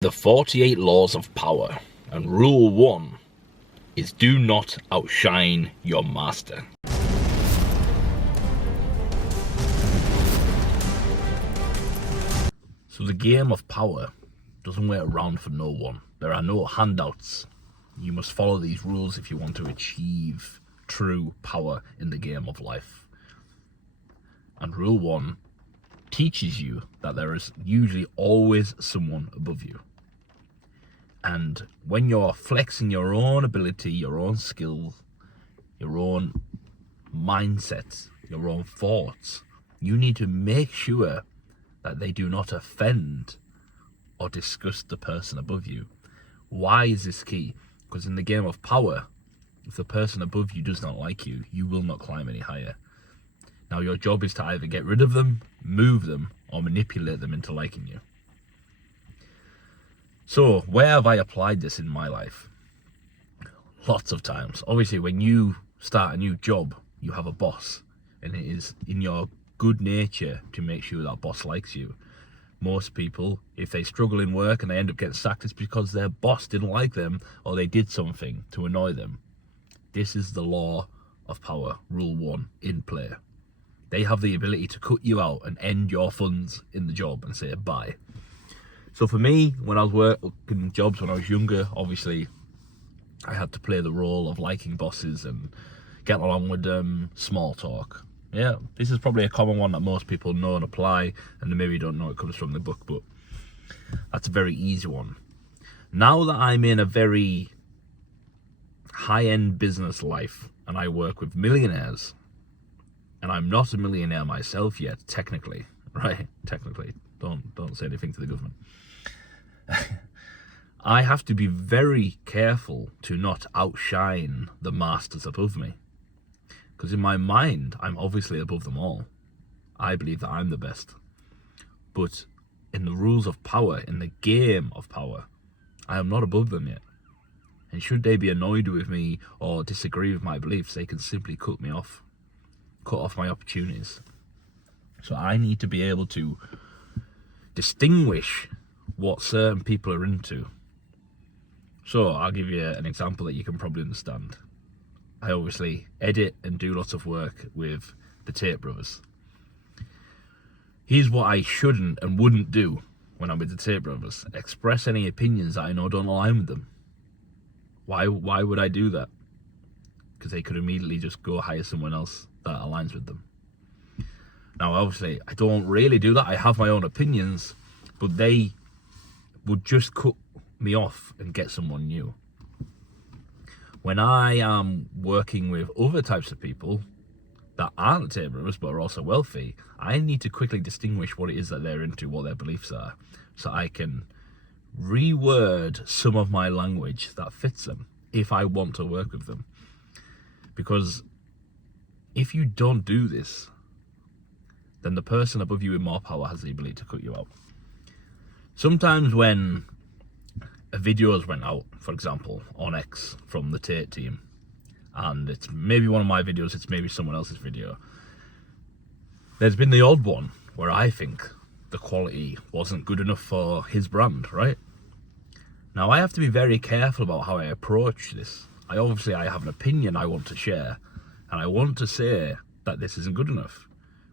The 48 laws of power, and rule 1 is do not outshine your master. So the game of power doesn't wait around for no one. There are no handouts. You must follow these rules if you want to achieve true power in the game of life. And rule 1 teaches you that there is usually always someone above you. And when you're flexing your own ability, your own skills, your own mindset, your own thoughts, you need to make sure that they do not offend or disgust the person above you. Why is this key? Because in the game of power, if the person above you does not like you, you will not climb any higher. Now your job is to either get rid of them, move them, or manipulate them into liking you. So where have I applied this in my life? Lots of times. Obviously, when you start a new job, you have a boss, and it is in your good nature to make sure that boss likes you. Most people, if they struggle in work and they end up getting sacked, it's because their boss didn't like them or they did something to annoy them. This is the law of power, rule 1, in play. They have the ability to cut you out and end your funds in the job and say bye. So for me, when I was working jobs when I was younger, obviously I had to play the role of liking bosses and getting along with small talk. Yeah, this is probably a common one that most people know and apply, and they maybe don't know it comes from the book, but that's a very easy one. Now that I'm in a very high-end business life and I work with millionaires, and I'm not a millionaire myself yet, technically, right? Technically, don't say anything to the government. I have to be very careful to not outshine the masters above me. Because in my mind, I'm obviously above them all. I believe that I'm the best. But in the rules of power, in the game of power, I am not above them yet. And should they be annoyed with me or disagree with my beliefs, they can simply cut me off. Cut off my opportunities. So I need to be able to distinguish what certain people are into. So I'll give you an example that you can probably understand. I obviously edit and do lots of work with the Tate Brothers. Here's what I shouldn't and wouldn't do when I'm with the Tate Brothers. Express any opinions that I know don't align with them. Why would I do that? Because they could immediately just go hire someone else that aligns with them. Now, obviously, I don't really do that. I have my own opinions, but they would just cut me off and get someone new. When I am working with other types of people that aren't Tate Brothers but are also wealthy, I need to quickly distinguish what it is that they're into, what their beliefs are, so I can reword some of my language that fits them if I want to work with them. Because if you don't do this, then the person above you in more power has the ability to cut you out. Sometimes when a videos went out, for example, on X from the Tate team, and it's maybe one of my videos, it's maybe someone else's video, there's been the odd one where I think the quality wasn't good enough for his brand, right? Now I have to be very careful about how I approach this. I have an opinion I want to share, and I want to say that this isn't good enough.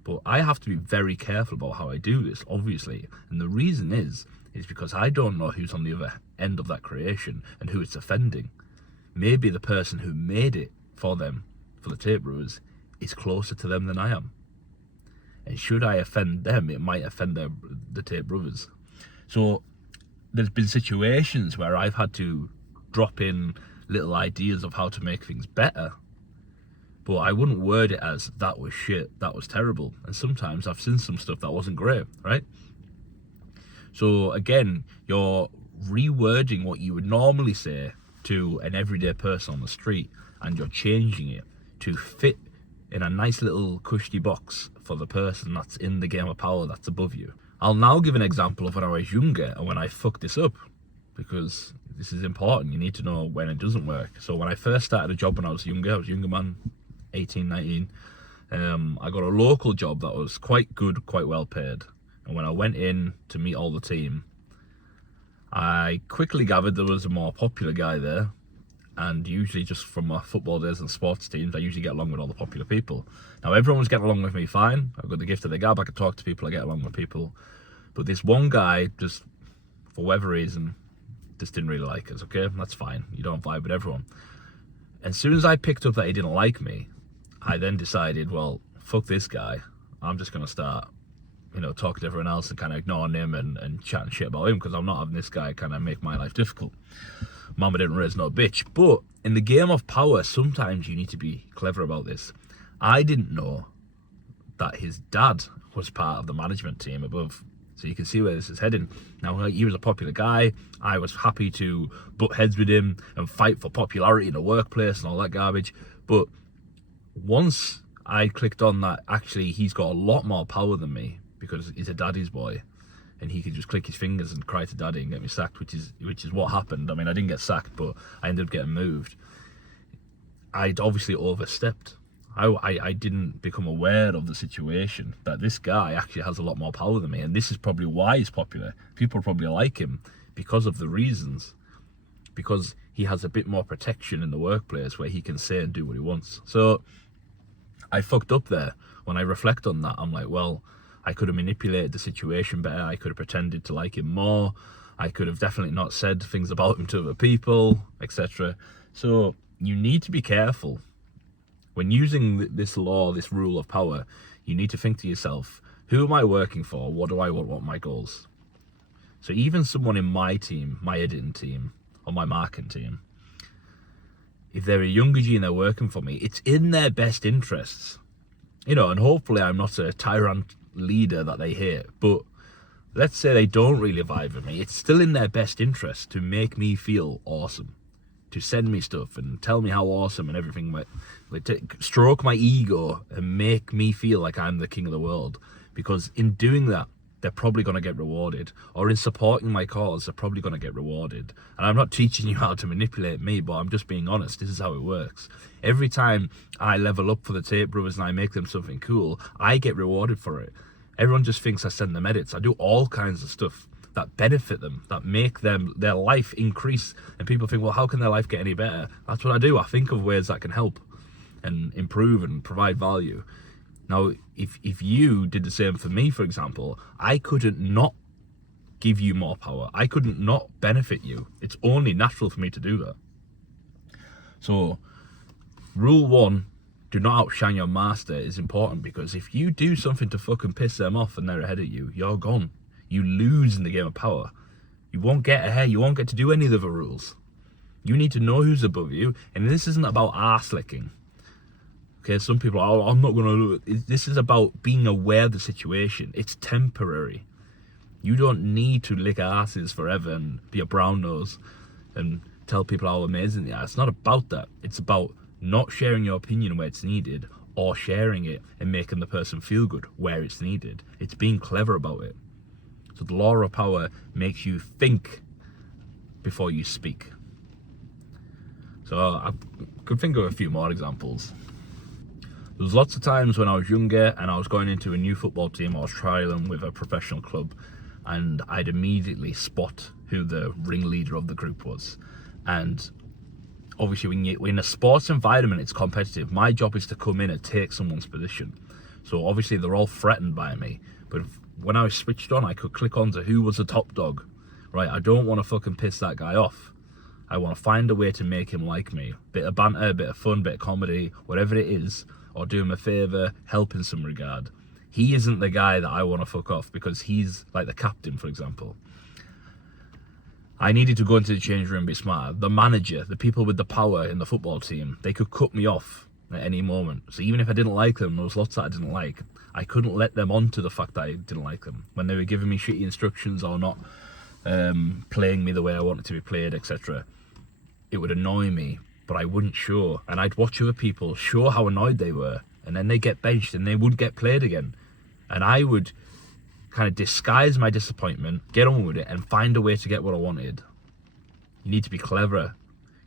But I have to be very careful about how I do this, obviously. And the reason is because I don't know who's on the other end of that creation and who it's offending. Maybe the person who made it for them, for the Tate Brothers, is closer to them than I am. And should I offend them, it might offend the Tate Brothers. So there's been situations where I've had to drop in little ideas of how to make things better. But I wouldn't word it as, that was shit, that was terrible. And sometimes I've seen some stuff that wasn't great, right? So again, you're rewording what you would normally say to an everyday person on the street, and you're changing it to fit in a nice little cushy box for the person that's in the game of power that's above you. I'll now give an example of when I was younger and when I fucked this up, because this is important. You need to know when it doesn't work. So when I first started a job when I was a younger man, 18, 19, I got a local job that was quite good, quite well paid. And when I went in to meet all the team, I quickly gathered there was a more popular guy there, and usually just from my football days and sports teams, I usually get along with all the popular people. Now, everyone was getting along with me fine. I've got the gift of the gab. I could talk to people, I get along with people. But this one guy, just for whatever reason, just didn't really like us, okay? That's fine. You don't vibe with everyone. And as soon as I picked up that he didn't like me, I then decided, well, fuck this guy. I'm just going to start, talking to everyone else and kind of ignoring him and chatting shit about him, because I'm not having this guy kind of make my life difficult. Mama didn't raise no bitch. But in the game of power, sometimes you need to be clever about this. I didn't know that his dad was part of the management team above. So you can see where this is heading. Now, he was a popular guy. I was happy to butt heads with him and fight for popularity in the workplace and all that garbage. But once I clicked on that, actually, he's got a lot more power than me because he's a daddy's boy. And he could just click his fingers and cry to daddy and get me sacked, which is what happened. I mean, I didn't get sacked, but I ended up getting moved. I'd obviously overstepped. I didn't become aware of the situation that this guy actually has a lot more power than me, and this is probably why he's popular. People probably like him because of the reasons, because he has a bit more protection in the workplace where he can say and do what he wants. So I fucked up there. When I reflect on that, I'm like, well, I could have manipulated the situation better. I could have pretended to like him more. I could have definitely not said things about him to other people, etc. So you need to be careful. When using this law, this rule of power, you need to think to yourself, who am I working for? What do I want? What are my goals? So even someone in my team, my editing team, or my marketing team, if they're a younger G and they're working for me, it's in their best interests. And hopefully I'm not a tyrant leader that they hate, but let's say they don't really vibe with me, it's still in their best interest to make me feel awesome, to send me stuff and tell me how awesome and everything, like to stroke my ego and make me feel like I'm the king of the world, because in doing that, they're probably going to get rewarded, or in supporting my cause, they're probably going to get rewarded. And I'm not teaching you how to manipulate me, but I'm just being honest. This is how it works. Every time I level up for the Tate Brothers and I make them something cool, I get rewarded for it. Everyone just thinks I send them edits. I do all kinds of stuff that benefit them, that make their life increase. And people think, well, how can their life get any better? That's what I do. I think of ways that can help and improve and provide value. Now, if you did the same for me, for example, I couldn't not give you more power. I couldn't not benefit you. It's only natural for me to do that. So, rule 1, do not outshine your master is important, because if you do something to fucking piss them off and they're ahead of you, you're gone. You lose in the game of power. You won't get ahead. You won't get to do any of the other rules. You need to know who's above you, and this isn't about arse licking. Okay, some people are, I'm not going to... This is about being aware of the situation. It's temporary. You don't need to lick asses forever and be a brown nose and tell people how amazing they are. It's not about that. It's about not sharing your opinion where it's needed, or sharing it and making the person feel good where it's needed. It's being clever about it. So the law of power makes you think before you speak. So I could think of a few more examples. There was lots of times when I was younger and I was going into a new football team, I was trialing with a professional club, and I'd immediately spot who the ringleader of the group was. And obviously when you're in a sports environment, it's competitive. My job is to come in and take someone's position. So obviously they're all threatened by me. But when I was switched on, I could click on to who was the top dog. Right, I don't want to fucking piss that guy off. I want to find a way to make him like me. Bit of banter, bit of fun, bit of comedy, whatever it is. Or do him a favour, help in some regard. He isn't the guy that I want to fuck off because he's like the captain, for example. I needed to go into the change room and be smart. The manager, the people with the power in the football team, they could cut me off at any moment. So even if I didn't like them, there was lots that I didn't like, I couldn't let them onto the fact that I didn't like them. When they were giving me shitty instructions or not playing me the way I wanted to be played, etc. It would annoy me, but I wouldn't show. And I'd watch other people show how annoyed they were, and then they get benched and they wouldn't get played again. And I would kind of disguise my disappointment, get on with it, and find a way to get what I wanted. You need to be cleverer.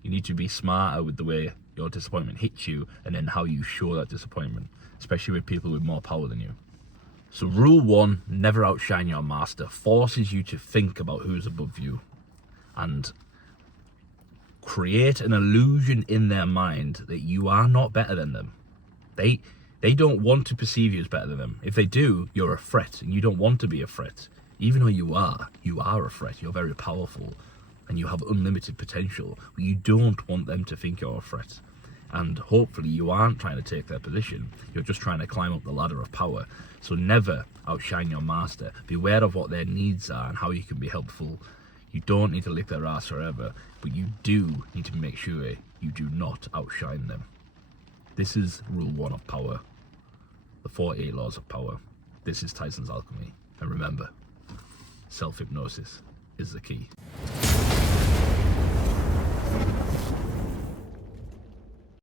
You need to be smarter with the way your disappointment hits you, and then how you show that disappointment, especially with people with more power than you. So rule 1, never outshine your master, forces you to think about who's above you. and create an illusion in their mind that you are not better than them. They don't want to perceive you as better than them. If they do, you're a threat, and you don't want to be a threat. Even though you are a threat. You're very powerful, and you have unlimited potential. But you don't want them to think you're a threat. And hopefully you aren't trying to take their position. You're just trying to climb up the ladder of power. So never outshine your master. Be aware of what their needs are and how you can be helpful. You don't need to lick their ass forever, but you do need to make sure you do not outshine them. This is rule 1 of power. The 48 laws of power. This is Tyson's Alchemy. And remember, self-hypnosis is the key.